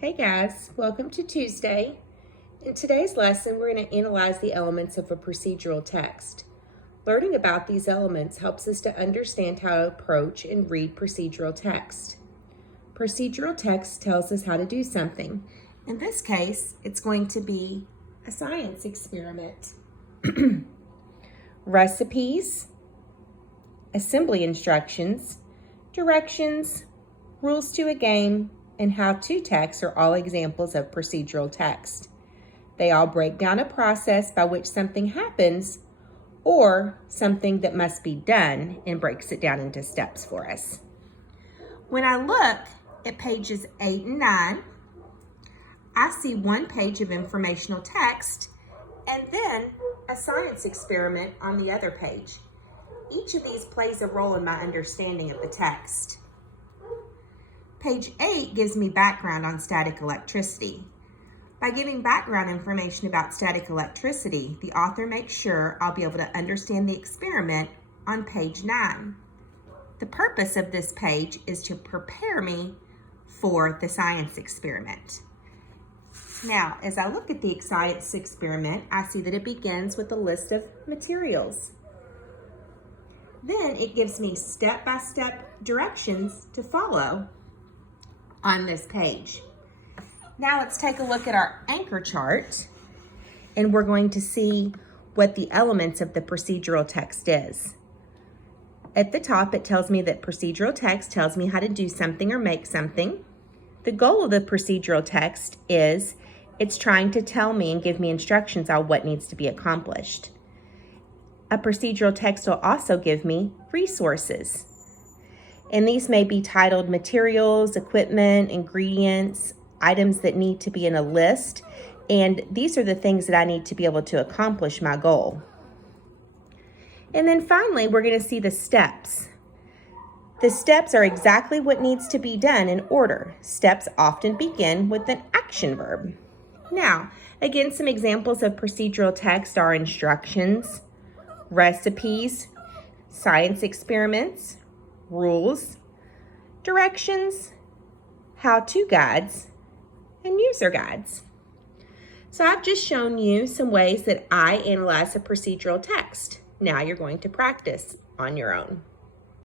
Hey guys, welcome to Tuesday. In today's lesson, we're going to analyze the elements of a procedural text. Learning about these elements helps us to understand how to approach and read procedural text. Procedural text tells us how to do something. In this case, it's going to be a science experiment. Recipes, assembly instructions, directions, rules to a game, and how-to texts are all examples of procedural text. They all break down a process by which something happens or something that must be done and breaks it down into steps for us. When I look at pages 8 and 9, I see one page of informational text and then a science experiment on the other page. Each of these plays a role in my understanding of the text. Page 8 gives me background on static electricity. By giving background information about static electricity, the author makes sure I'll be able to understand the experiment on page 9. The purpose of this page is to prepare me for the science experiment. Now, as I look at the science experiment, I see that it begins with a list of materials. Then it gives me step-by-step directions to follow on this page. Now let's take a look at our anchor chart, and we're going to see what the elements of the procedural text is. At the top, it tells me that procedural text tells me how to do something or make something. The goal of the procedural text is it's trying to tell me and give me instructions on what needs to be accomplished. A procedural text will also give me resources. And these may be titled materials, equipment, ingredients, items that need to be in a list. And these are the things that I need to be able to accomplish my goal. And then finally, we're going to see the steps. The steps are exactly what needs to be done in order. Steps often begin with an action verb. Now, again, some examples of procedural text are instructions, recipes, science experiments, rules, directions, how-to guides, and user guides. So I've just shown you some ways that I analyze a procedural text. Now you're going to practice on your own.